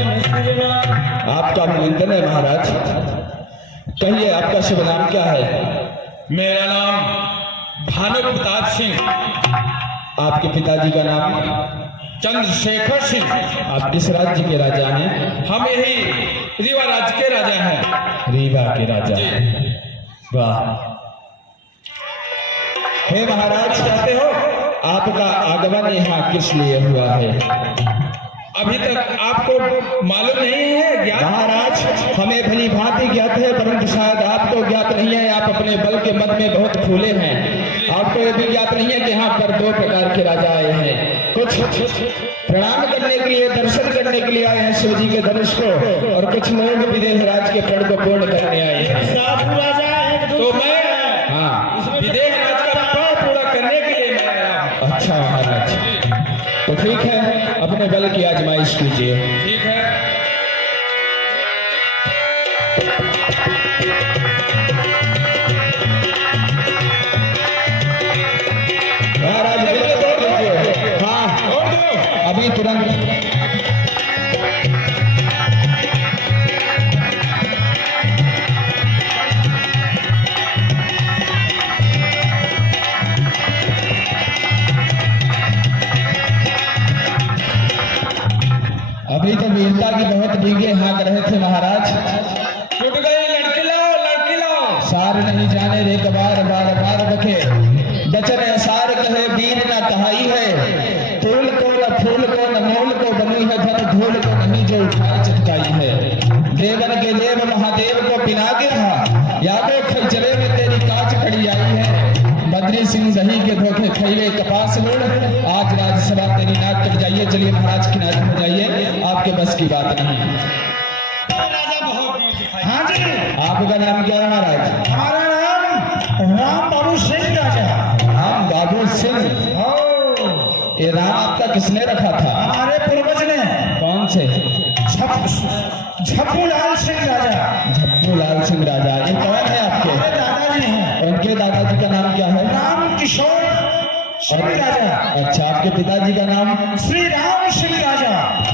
आपका अभिनंदन है महाराज। कहिए आपका शुभ नाम क्या है? मेरा नाम भानु प्रताप सिंह। आपके पिताजी का नाम? चंद्रशेखर सिंह। आप किस राज्य के राजा हैं? हम यही रीवा राज्य के राजा हैं। रीवा के राजा। वाह। हे महाराज, कहते हो आपका आगमन यहाँ किस लिए हुआ है? अभी तक आपको मालूम नहीं है ज्ञात? महाराज, हमें भली भांति ज्ञात है, परंतु शायद आपको ज्ञात नहीं है। आप अपने बल के मद में बहुत फूले हैं। आपको ये भी ज्ञात नहीं है कि यहाँ पर दो प्रकार के राजा आए हैं। कुछ प्रणाम करने के लिए, दर्शन करने के लिए आए हैं शिव जी के धनुष को, और कुछ लोग विदेह राज के प्रण को पूर्ण करने आए हैं। साधु राजा है तो मैं हाँ, विदेह राज का प्रण पूरा करने के लिए मैं आया हूं। अच्छा महाराज, तो ठीक है, अपने बल की आजमाइश कीजिए। ठीक है। महाराज बिल्कुल तोड़ दीजिए। हाँ, छोड़ दो। अभी तुरंत। अभी तो वीरता की बहुत डींगे हाँक रहे थे महाराज। टूट गई, लड़की लाओ, लड़की लाओ। सार नहीं जाने रे कबार बार बार बखे, बचन सार कहे वीर न कहाई है। फूल को न फूल को न मोल को बनी है धन, धूल को नहीं जो उठाए चटकाई है। देवन के देव महादेव को पिना के रहा, यादों खलचले में तेरी कांच खड़ी आई है। बद्री सिंह दही के धोखे खैले कपास लूण, आज राज्यसभा तेरी नाक कट जाइए। चलिए महाराज किनारे हो जाइए, आपके बस की बात नहीं। राजा बहुत वीर दिखाई। हाँ जी, आपका नाम क्या है महाराज? हमारा नाम राम बाबू सिंह राजा। राम बाबू सिंह। ये राम आपका किसने रखा था? हमारे पूर्वज ने। कौन से? झप्पू लाल सिंह राजा। झप्पू लाल सिंह राजा। ये कौन है आपके? हमारे दादाजी हैं। उनके दादाजी का नाम क्या है? राम किशोर सिंह राजा। अच्छा, आपके पिताजी का नाम? श्री राम सिंह राजा।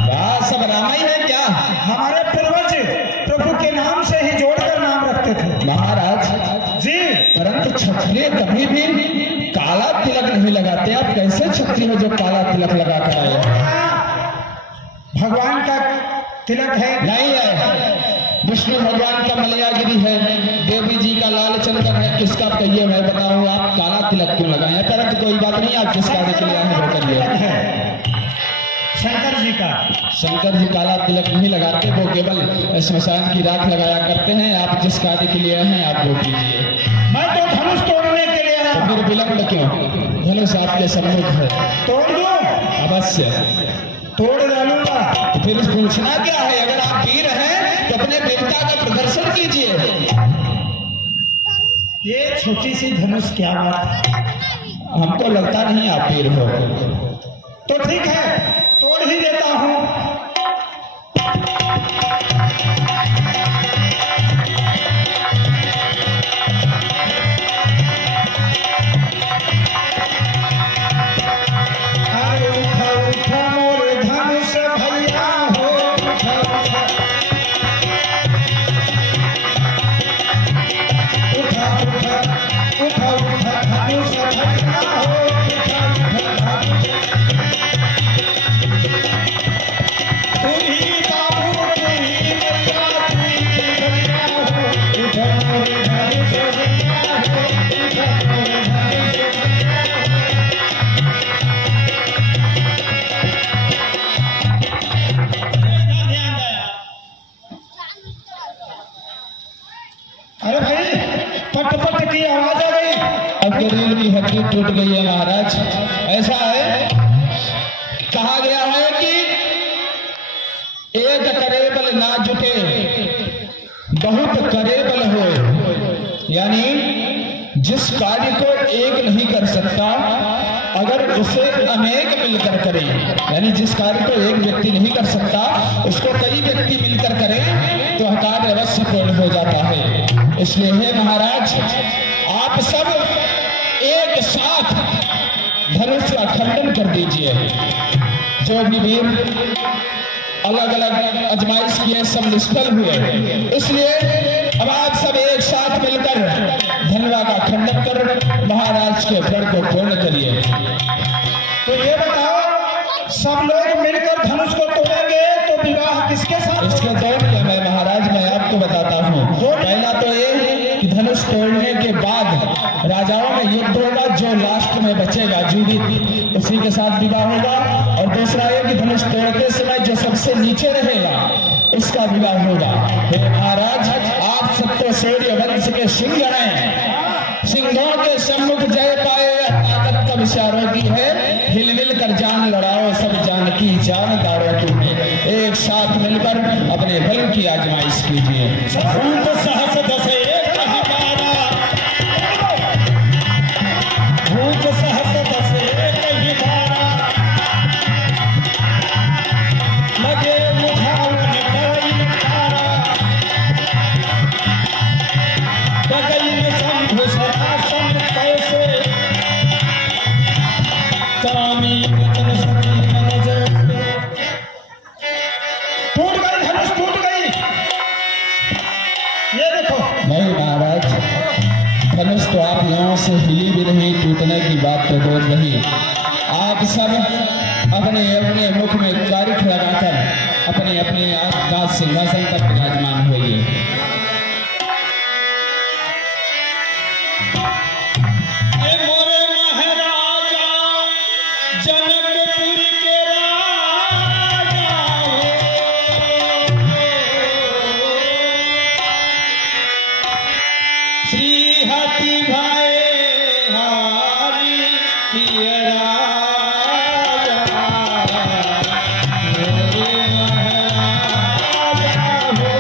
वाह, सब राम ही है क्या? हमारे पूर्वज प्रभु के नाम से ही जोड़कर नाम रखते थे महाराज जी। परंतु क्षत्रिय कभी भी काला तिलक नहीं लगाते। आप कैसे क्षत्रिय हो जो काला तिलक लगा कर आए? भगवान का तिलक है? नहीं है। विष्णु भगवान का मलयागिरी है, देवी जी का लाल चंदन है। किसका कहिए मैं बताऊं, आप काला तिलक क्यों लगाए? परंतु कोई बात नहीं, आप जिस कार्य के लिए आए वो करिए। शंकर जी का। शंकर जी काला तिलक नहीं लगाते, वो केवल स्मशान की राख लगाया करते हैं। आप जिस कार्य के लिए आए हैं आप वो कीजिए। मैं तो धनुष तोड़ने के लिए आया। तो फिर विलंब क्यों? धनुष आपके सम्मुख है। तोड़ दूं? अवश्य तोड़ डालूंगा। तो फिर पूछना क्या है? अगर आप वीर हैं तो अपने वीरता का प्रदर्शन कीजिए। ये छोटी सी धनुष क्या बात है? हमको लगता नहीं आप वीर हो। तो ठीक है, तोड़ ही देता हूं। अरे उठा उठा मोरे धनुष भैया हो, उठा उठा। उठा उठा उठा उठा धनुष भैया हो, उठा उठा धनुष। तू ही बाबू तू ही मैया तू ही भैया हो, उठा मोरे धनुष भैया हो, उठा मोरे धनुष भैया हो। अरे भाई, पट पट की आवाज आ गई। अब रीढ़ की हड्डी टूट गई है महाराज। ऐसा है, कहा गया है कि एक करेबल ना जुटे बहुत करेबल हो। यानी जिस कार्य को एक नहीं कर सकता, अगर उसे अनेक मिलकर करें, यानी जिस कार्य को एक व्यक्ति नहीं कर सकता उसको कई व्यक्ति मिलकर करें तो कार्य अवश्य पूर्ण हो जाता है। इसलिए हे महाराज, आप सब एक साथ धनुष का खंडन कर दीजिए। जो भी वीर अलग अलग आजमाइश किए, सब निष्फल हुए। इसलिए अब आप सब एक साथ मिलकर धनवा का खंडन कर महाराज के व्रत को पूर्ण करिए। तो ये बताओ, सब लोग मिलकर धनुष को तोड़ेंगे तो विवाह किसके साथ? इसके दो नियम है महाराज, मैं आपको बताता हूँ। पहला तो ये कि धनुष तोड़ने के बाद राजाओं में युद्ध होगा, जो लास्ट में बचेगा जीवित उसी के साथ विवाह होगा। और दूसरा ये कि धनुष तोड़ते समय जो सबसे नीचे रहेगा उसका विवाह होगा। हे महाराज, आप सब तो सूर्य वंश के सिंह हैं, सिंहों के सम्मुख जय पाए ताकत तब इशारों की है, हिलमिल कर जान लड़ाओ सब जान की जान दारों की है। एक साथ मिलकर अपने बल की आजमाइश कीजिए। भूप सहस दसे कहि मारा, भूप सहस दसे कहि मारा, लगे मुझावन कवि तारा, बगैन शंभु सरासन कैसे, कामी वचन सती मन जैसे। टूट गई धनुष, टूट गई। ये देखो, नहीं महाराज, धनुष तो आप यहाँ से हिली भी नहीं, टूटने की बात तो दूर रही। आप सब अपने अपने मुख में कारिख लगाकर अपने अपने राज सिंहासन पर विराजमान होइए। ये मोरे महाराजा जनकपुर के राजा श्री हाथी भाई हारी किए राजा, मोरे महाराजा हो।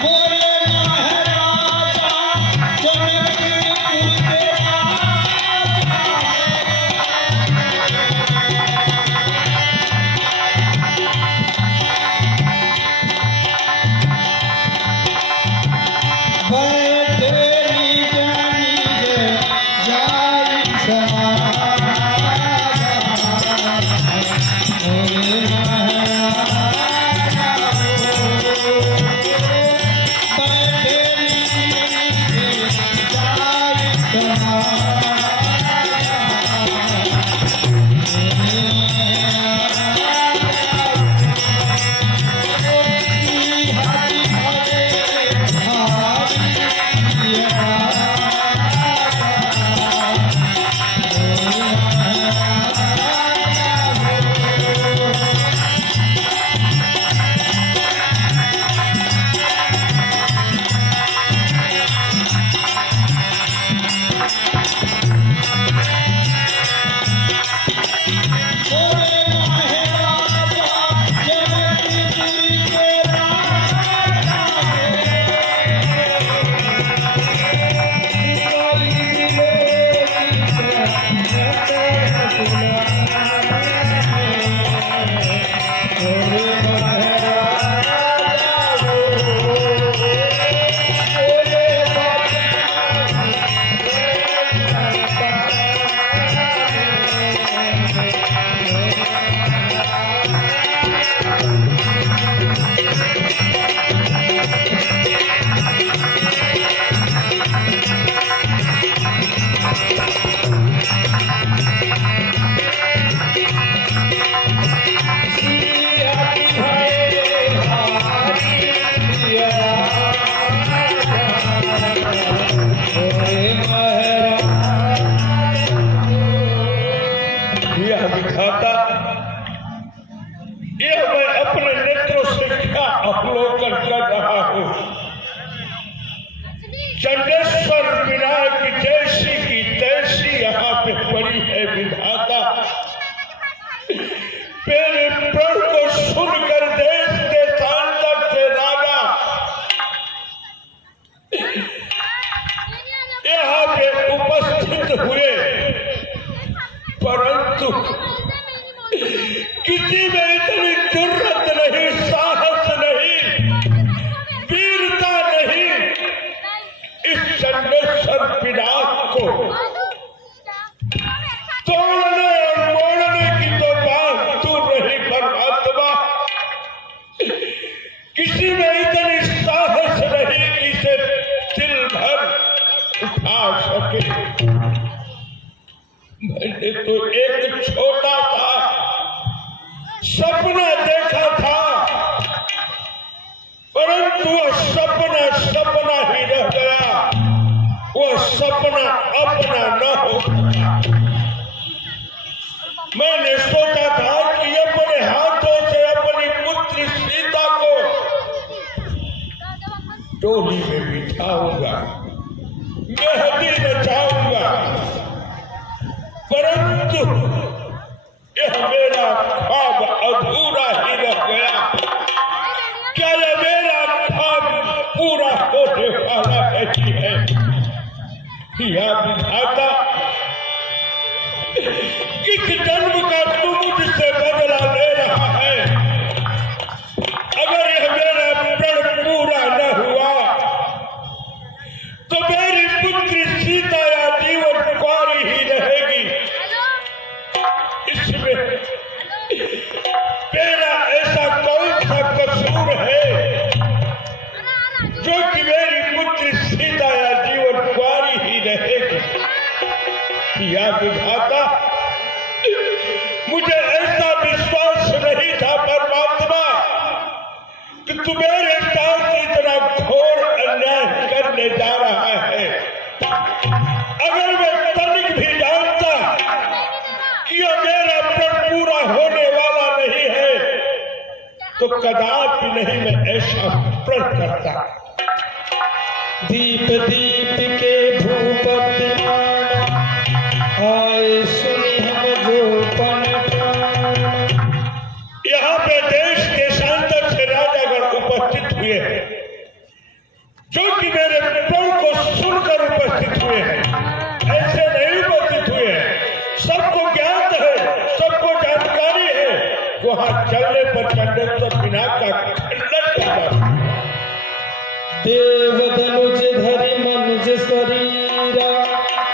मोरे महाराजा जनकपुर के राजा, बैठे निज निज जाई समाजा, मोरे महाराजा हो। बैठे निज निज जाई समाजा, मोरे यह दिखाता, यह मैं अपने नेत्रों से क्या अवलोकन कर रहा हूँ। चंडेश्वर विनायक जैसी की तैसी यहाँ पे पड़ी है विधाता। मेरे प्रण को सुनकर देश देशांतर से राजा यहाँ पे उपस्थित हुए, परंतु किसी में इतनी जुर्रत तो एक छोटा था सपना देखा था, परंतु वह सपना सपना ही रह गया, वह सपना अपना न हो सका। मैंने सोचा था कि अपने हाथों से अपनी पुत्री सीता को टोली में बिठाऊंगा, मेहंदी रचाऊंगा, परंतु यह मेरा ख्वाब अधूरा ही रह गया। क्या यह मेरा ख्वाब पूरा होने वाला नहीं है? या विधाता, किस जन्म का तू मुझसे बदला ले रहा है? अगर यह मेरा प्रण पूरा न हुआ तो मेरी पुत्री सीता या जीवन कुंवारी ही रहेगी। इसमें मेरा ऐसा कौन सा कसूर है जो कि मेरी पुत्री सीता या जीवन कुंवारी ही रहेगी? या विधाता, मुझे ऐसा विश्वास नहीं था परमात्मा कि तू मेरे साथ इतना घोर अन्याय करने जा रहा है। अगर मैं तनिक भी जानता कि यह मेरा प्रण पूरा होने वाला नहीं है तो कदापि नहीं मैं ऐसा प्रण करता। दीप दीप के भूपति आए सुनी हम जो पन प्राण। यहाँ पे देश के सांसद से राजागण उपस्थित हुए हैं, जो कि मेरे प्रण को सुनकर उपस्थित हुए हैं, ऐसे नहीं उपस्थित हुए हैं। सबको ज्ञात है, सबको जानकारी है, वहां चलने पर चंडेश्वर पिनाक का खंडन करना। देव धनुज धरि मनुज शरीरा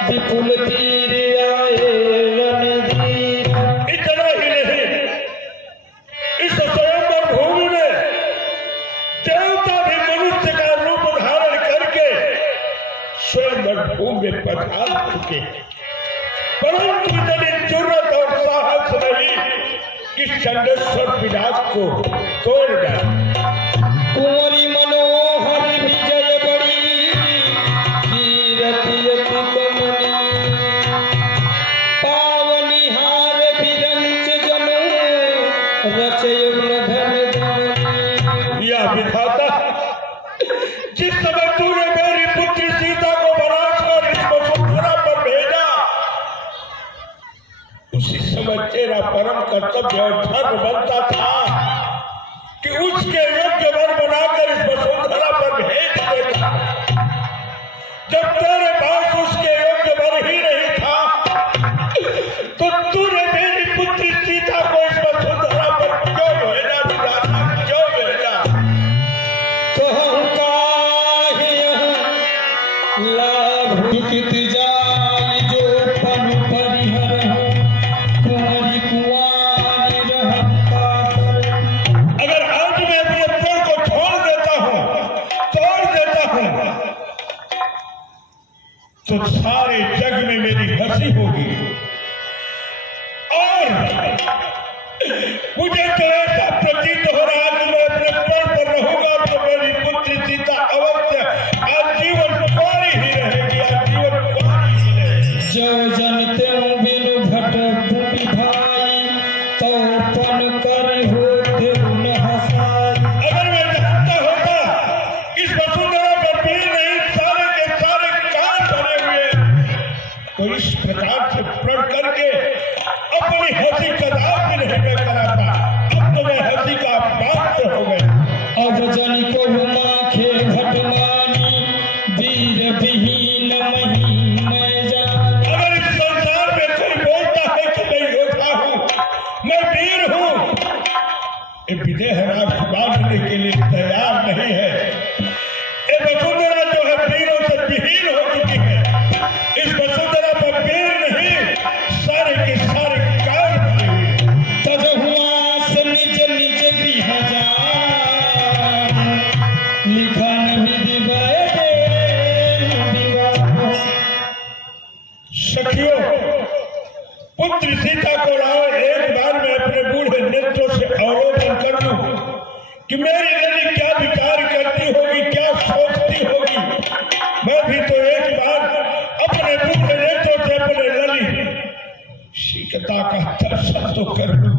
विपुल तीर आए रणधीरा। इतना ही नहीं, इस स्वयंवर भूमि में देवता भी मनुष्य का रूप धारण करके स्वयंवर भूमि में पधार चुके, परंतु इतनी जरूरत और साहस नहीं कि चंडेश्वर पिनाक को तोड़ डाले। कुंवरी मनोहर विजय बड़ी कीरति अति कमनी। पावनिहार विरंच जनु रचयुग्न धन धनी। या विधाता, जिस समय तूने मेरी पुत्री सीता को बनाकर इस वसुंधरा पर भेजा, उसी समय तेरा परम कर्तव्य और धर्म बनता था कि उसके योग्य वर बनाकर इस वसुंधरा पर भेज देता। जब तेरे पास उसके योग्य वर ही नहीं था तो तूने मेरी पुत्री सीता को इस वसुंधरा पर क्यों भेजा? विधाता, क्यों भेजा? कहूँ काहे यह लाभ कित जाय जो पन परिहरहु। कुंवरी कुंवारी रहता पर। अगर आज मैं अपने प्रण को छोड़ देता हूं, तोड़ देता हूं, तो सारे जग में मेरी हंसी होगी और मुझे तो ऐसा प्रतीत हो रहा कि मैं अपने प्रण पर रहूंगा तो मेरी पुत्री सीता अवश्य आजीवन कुंवारी ही रहेगी, आजीवन कुंवारी ही रहेगी। जो जन त्यों बिनु भट भूमि भाई तो पन कर होते न हसाई। अगर मैं जानता होता इस वसुंधरा पर भी नहीं सारे के सारे कान भरे हुए, तो इस प्रकार से प्रण करके अपनी हंसी कदापि नहीं मैं कराता। अब तो मैं हंसी का पात्र हो गया। अब जन को माखे भटमानी वीर विहीन मही मैं जानी। अगर इस संसार में कोई बोलता है कि मैं योद्धा हूं, मैं वीर हूं, ये विदेहराज बांधने के लिए तैयार नहीं है। ये वसुंधरा जो है वीरों से विहीन हो चुकी है। इस वसुंधरा पर वीर नहीं, सारे के सारे कान भरे हुए। तदहुआस निज निज गृह जान। लिखन विधि वैदे विवाह। सखियों, पुत्री कि मेरी लली क्या विचार करती होगी, क्या सोचती होगी। मैं भी तो एक बार अपने बूढ़े नेत्रों से अपने लली सीता का दर्शन तो कर लूं।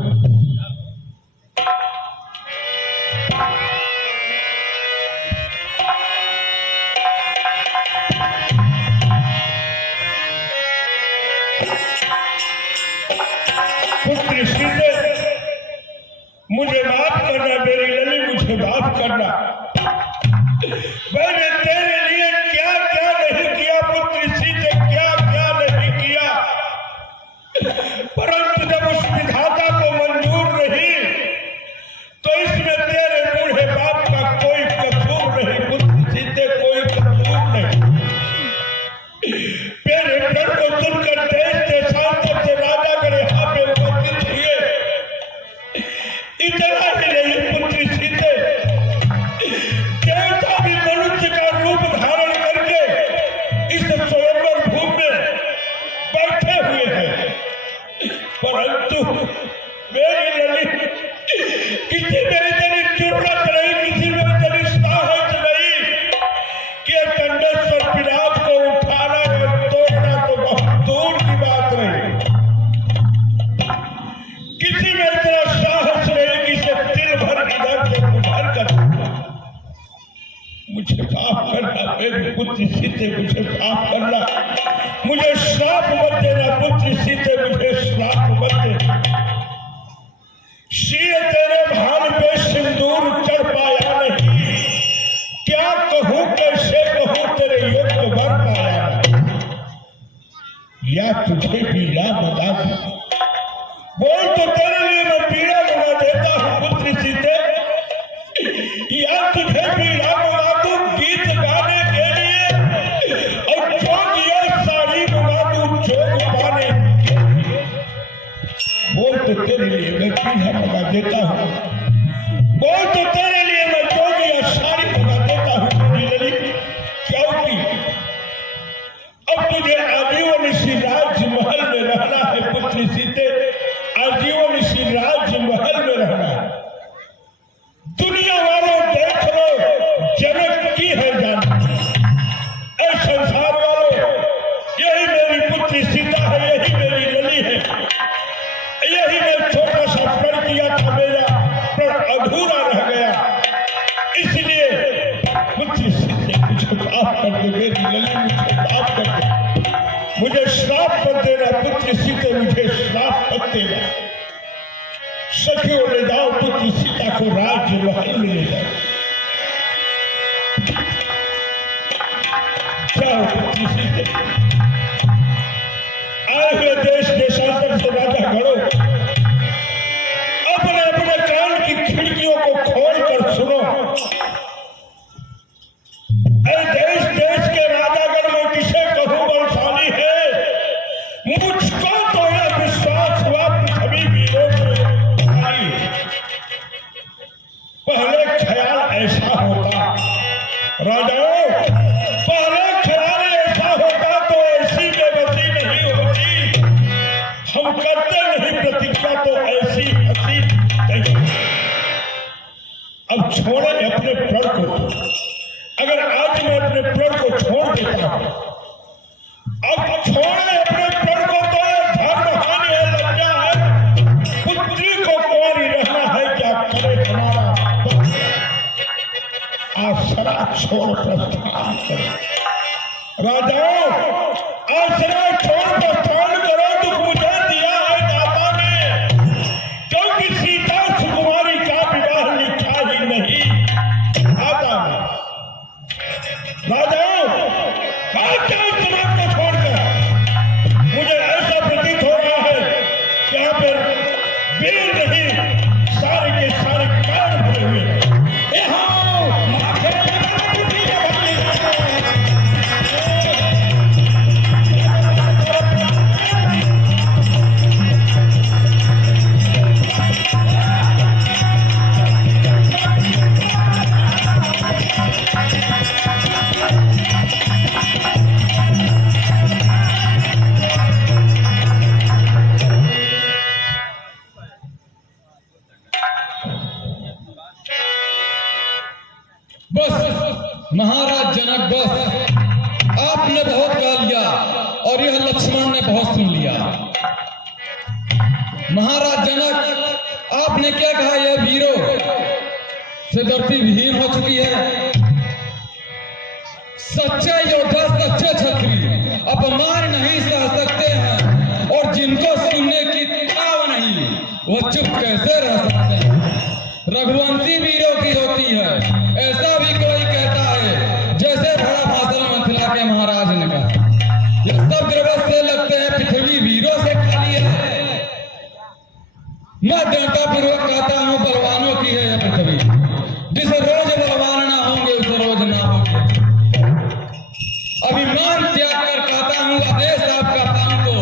पुत्री सीते, मुझे माफ करना, मेरी लली मुझे माफ करना। मैंने तेरे लिए क्या क्या नहीं किया पुत्री सीते, क्या क्या नहीं किया, परंतु जब उस विधाता को मंजूर नहीं तो इसमें तेरे बूढ़े बाप का कोई कसूर नहीं पुत्री सीते, कोई कसूर नहीं। मेरे डर को सुनकर देश के सांसद से राजागढ़ यहाँ पे उपस्थित हुए। इतना ही नहीं पुत्री सीते, देवता भी मनुष्य का रूप धारण करके इस स्वयंवर भूमि में बैठे हुए हैं, परंतु मेरी लली किसी में इतनी जरूरत नहीं, किसी में इतनी साहस नहीं कि दंडेश्वर विराट को उठाना और तोड़ना तो बहुत दूर की बात रही। किसी में इतना साहस नहीं कि इसे दिल भर इधर से उधर कर दूंगा। मुझे माफ करना मेरी पुत्री सीते, मुझे माफ करना, मुझे श्राप मत देना पुत्री सीते, मुझे श्राप मत देना। सिए तेरे भान पे सिंदूर चढ़ पाया नहीं, क्या कहूं कैसे कहूं तेरे योग्य वर पाया नहीं। या तुझे पीड़ा बता दूं, बोल तो तेरे लिए मैं पीड़ा बना देता हूं पुत्री सीते। या तुझे पीड़ा बना दूं गीत गाने के लिए, और जोगिया साड़ी बना दूं जोग पाने के लिए। बोल तो तेरे लिए मैं पीड़ा बना देता हूं, बोल तो तेरे लिए मैं जोगिया साड़ी बना देता हूं मेरी लली। क्योंकि अब तुझे आजीवन इसी राजमहल में रहना है पुत्री सीते, आजीवन इसी राजमहल में रहना है। दुनिया वालों देख लो, जनक की है जान, ऐ संसार वालों, यही मेरी पुत्री सीता है, यही मेरी लली है, यही मैं छोटा सा प्रण किया था, मेरा प्रण अधूरा रह गया। इसलिए पुत्री सीते मुझे माफ कर दे, मेरी लली मुझे माफ कर दे, मुझे श्राप मत देना पुत्री सीते, मुझे श्राप मत देना। सखियों ले जाओ पुत्री सीता को राजमहल में ले जाओ। जाओ पुत्री सीते, आए हुए देश देशांतर से राजा गणों, अपने अपने कान की खिड़कियों को खोल कर सुनो। देश देश के राजागण में किसे कहूं बलशाली है, मुझको तो यह विश्वास हुआ पृथ्वी वीरों से पहले ख्याल ऐसा होता, राजाओं पहले ख्याल ऐसा होता तो ऐसी बेबसी नहीं होती, हम करते नहीं प्रतिज्ञा तो ऐसी हंसी नहीं। अब छोड़े अपने प्रण को, अगर आज मैं अपने प्रण को छोड़ देता हूं, अब छोड़े अपने प्रण को तो धर्म हानि है, लज्जा है, पुत्री को कुंवारी रहना है, क्या करे हमारा आसरा छोड़ प्रस्थान करो। राजाओं आसरा छोड़ प्रस्थान करो, दुख मुझे दिया है दाता ने, क्योंकि सीता सुकुमारी का विवाह लिखा ही नहीं दाता ने। राजाओं बात क्या समाज को छोड़कर, मुझे ऐसा प्रतीत हो रहा है कि यहाँ पर वीर नहीं, सारे के सारे कान भरे हुए हैं। बस महाराज जनक, बस आपने बहुत गा लिया और यह लक्ष्मण ने बहुत सुन लिया। महाराज जनक, आपने क्या कहा, यह वीरों से धरती विहीन हो चुकी है। सच्चे योद्धा, सच्चे क्षत्रिय अपमान नहीं सह सकते हैं, और जिनको सुनने की ताव नहीं वह चुप कैसे रह सकते हैं। रघुवंशी वीरों की होती है, ऐसा भी कोई कहता है, जैसे भड़ा भाषण मिथिला के महाराज ने कहा। यह सब द्रवस से लगते हैं पृथ्वी वीरों से खाली है। मैं दृढ़ता पूर्वक कहता हूं, बलवानों की है यह पृथ्वी। जिस रोज बलवान ना होंगे उस रोज ना होंगे। अभिमान त्याग कर कहता हूं, आदेश आपका पाऊं तो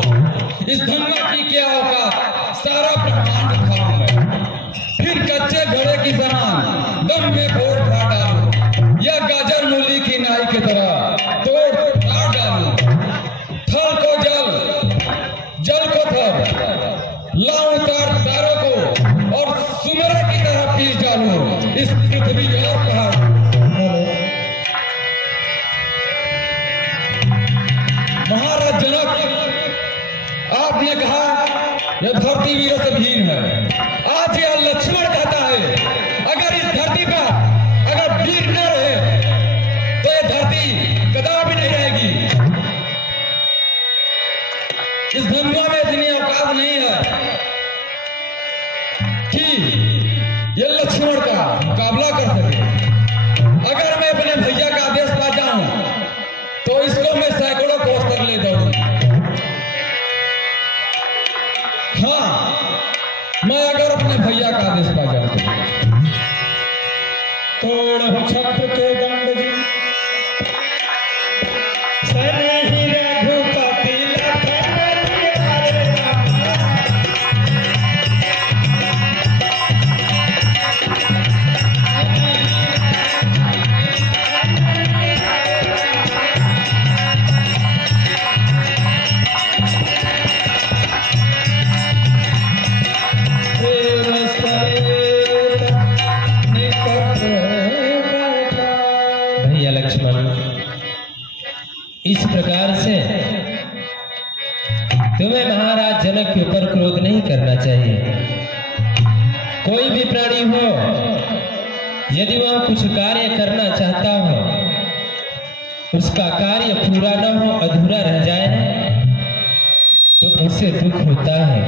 इस धनवा की क्या औकात, सारा ब्रह्मांड खाऊं मैं। फिर कच्चे घड़े की समान दम में फोड़ फाड़ डालूं, या गाजर मूली की नाई की तरह तोड़ फाड़ डालूं। थल को जल, जल को थल, लाऊं तार तारों को और सुमेर की तरह पीस डालूं इस पृथ्वी और पहाड़। महाराज जनक, आपने कहा यह धरती वीरों से विहीन है। आज यह लक्ष्मण कहता है, अगर इस धरती पर अगर वीर न रहे तो यह धरती कदापि नहीं रहेगी। इस धनुआ में इतनी औकात नहीं है कि यह लक्ष्मण का मुकाबला कर सके। अगर मैं अपने भैया का आदेश पा जाऊं तो इसको मैं सैकड़ों कोस तक ले दौड़ूं। हाँ, मैं अगर अपने भैया का आदेश पा जाऊं तोड़ छत्र के दंड जी, सनहि रघुपति लखन जियारे राम। भैया लक्ष्मण, इस प्रकार से तुम्हें महाराज जनक के ऊपर क्रोध नहीं करना चाहिए। कोई भी प्राणी हो, यदि वह कुछ कार्य करना चाहता हो, उसका कार्य पूरा न हो, अधूरा रह जाए तो उसे दुख होता है।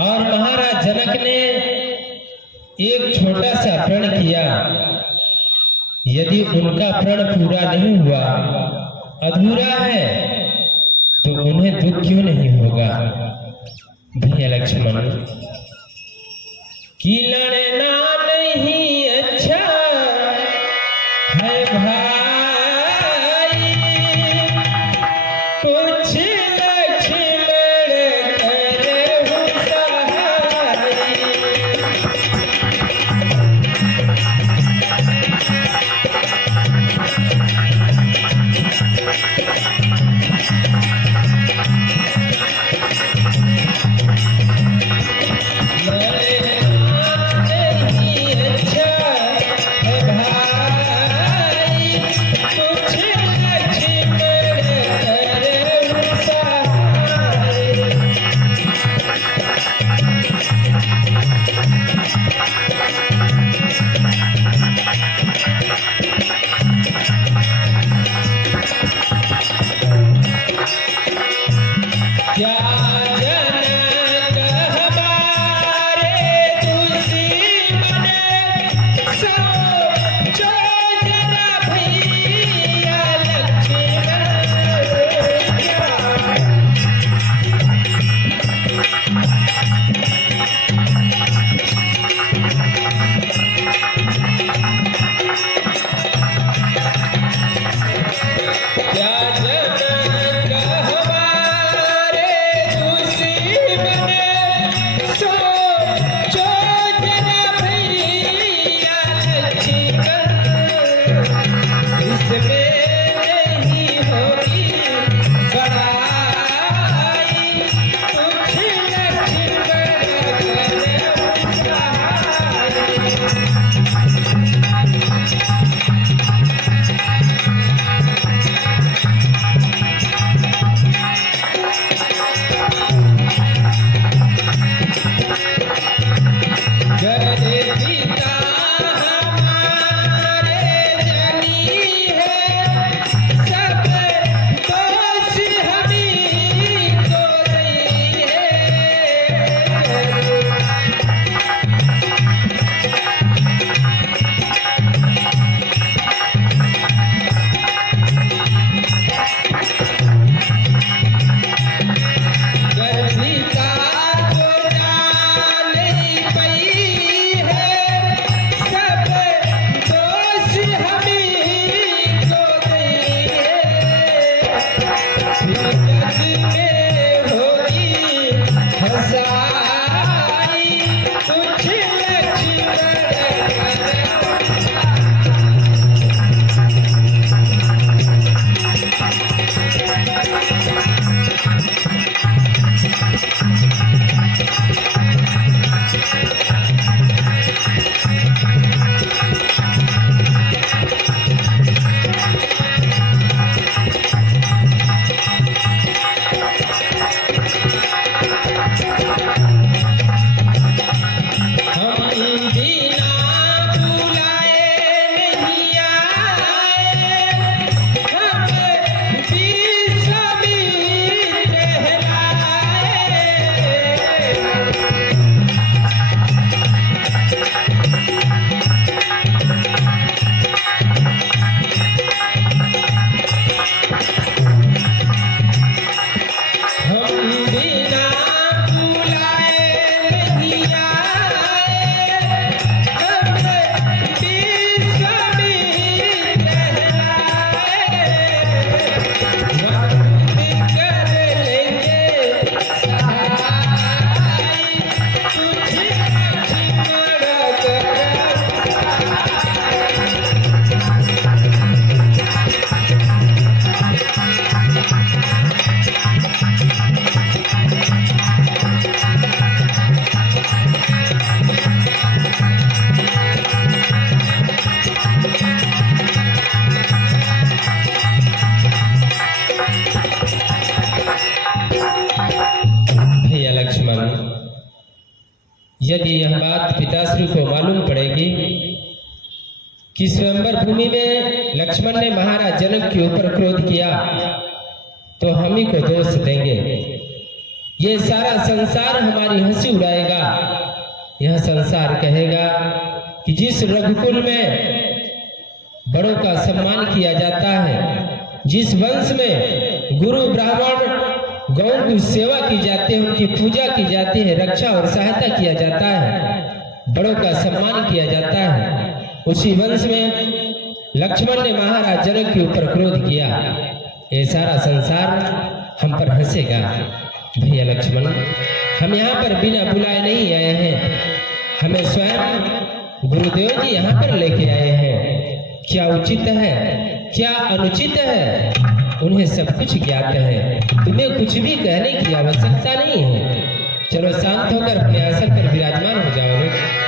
और महाराज जनक ने एक छोटा सा प्रण किया, यदि उनका प्रण पूरा नहीं हुआ, अधूरा है, तो उन्हें दुख क्यों नहीं होगा। भैया लक्ष्मण, कि लड़ना नहीं अच्छा है भाई, कुछ लक्ष्मण करे सहाय। यदि यह बात पिताश्री को मालूम पड़ेगी कि स्वयंवर भूमि में लक्ष्मण ने महाराज जनक के ऊपर क्रोध किया, तो हम ही को दोष देंगे। ये सारा संसार हमारी हंसी उड़ाएगा। यह संसार कहेगा कि जिस रघुकुल में बड़ों का सम्मान किया जाता है, जिस वंश में गुरु ब्राह्मण गौ की सेवा की जाती है, उनकी पूजा की जाती है, रक्षा और सहायता किया जाता है, बड़ों का सम्मान किया जाता है, उसी वंश में लक्ष्मण ने महाराज जनक के ऊपर क्रोध किया। ये सारा संसार हम पर हंसेगा। भैया लक्ष्मण, हम यहाँ पर बिना बुलाए नहीं आए हैं, हमें स्वयं गुरुदेव जी यहाँ पर लेके आए हैं। क्या उचित है, क्या अनुचित है, उन्हें सब कुछ ज्ञात है। तुम्हें कुछ भी कहने की आवश्यकता नहीं है। चलो शांत होकर अपने आसन पर विराजमान हो जाओ।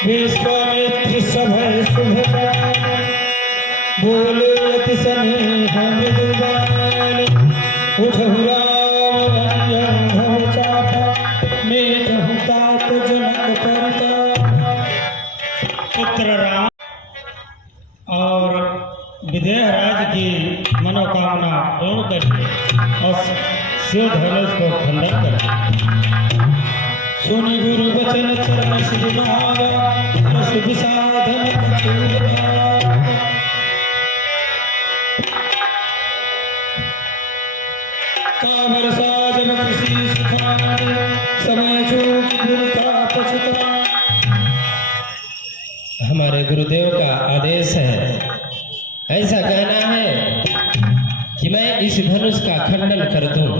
विश्वामित्र सभय शुभ बोले अति स्नेह मृदुगान, उठहु राम रंजन भव चापा, मेटहु तात जनक परिताप। पुत्र राम और विदेहराज की मनोकामना पूर्ण करके और शिव धनुष को खंडन करके सुनि गुरु वचन चरण सिद्धावा, शुभ साधन काबर साजन किसी सुखाने, समय चूक गुरु का पछता। हमारे गुरुदेव का आदेश है, ऐसा कहना है कि मैं इस धनुष का खंडन कर दूं,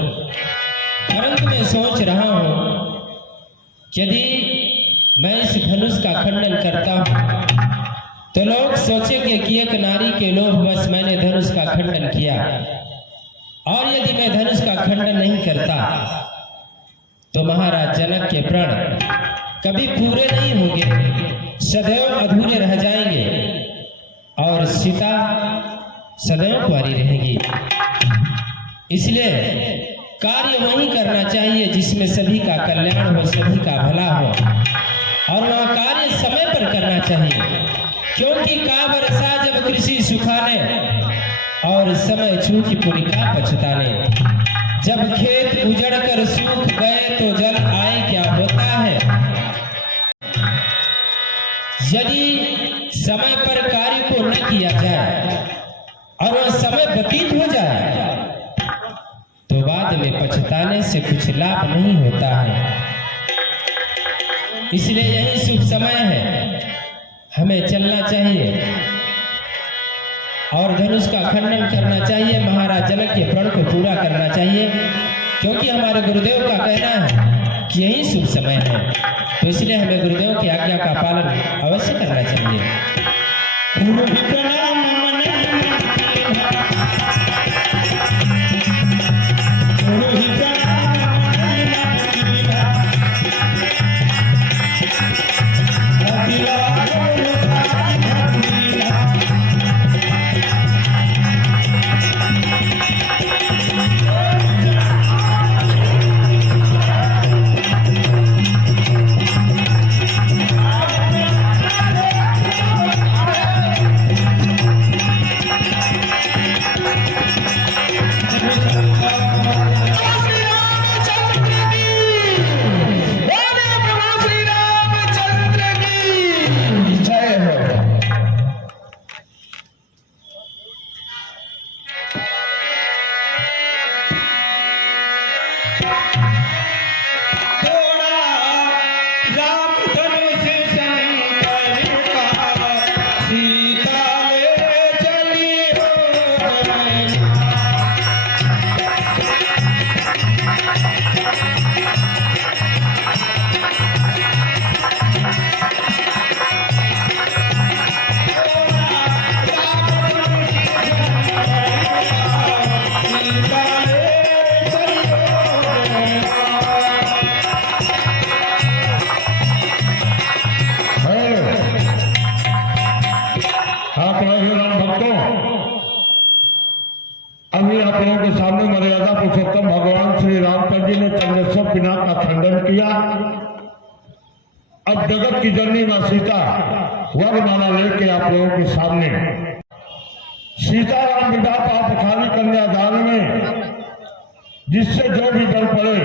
परंतु मैं सोच रहा हूं यदि मैं इस धनुष का खंडन करता हूं तो लोग सोचेंगे कि एक नारी के लोभवश मैंने धनुष का खंडन किया, और यदि मैं धनुष का खंडन नहीं करता तो महाराज जनक के प्रण कभी पूरे नहीं होंगे, सदैव अधूरे रह जाएंगे और सीता सदैव कुंवारी रहेगी। इसलिए कार्य वही करना चाहिए जिसमें सभी का कल्याण हो, सभी का भला हो, और वह कार्य समय पर करना चाहिए, क्योंकि का बरसा जब कृषि सुखाने और समय चूकी पुनि का पछताने। जब खेत उजड़ कर सूख गए तो जल आए क्या होता है। यदि समय पर कार्य को न किया जाए और वह समय व्यतीत हो जाए तो बाद में पछताने से कुछ लाभ नहीं होता है। इसलिए यही शुभ समय है, हमें चलना चाहिए और धनुष का खंडन करना चाहिए, महाराज जनक के प्रण को पूरा करना चाहिए, क्योंकि हमारे गुरुदेव का कहना है कि यही शुभ समय है। तो इसलिए हमें गुरुदेव की आज्ञा का पालन अवश्य करना चाहिए। अभी आप लोगों के सामने मर्यादा पुरुषोत्तम भगवान श्री रामचंद्र जी ने चंद्रेश्वर पिनाक का खंडन किया। अब जगत की जननी मां सीता वरमाला लेके आप लोगों के सामने सीताराम विवाह पाप खाली कन्यादान में जिससे जो भी बल पड़े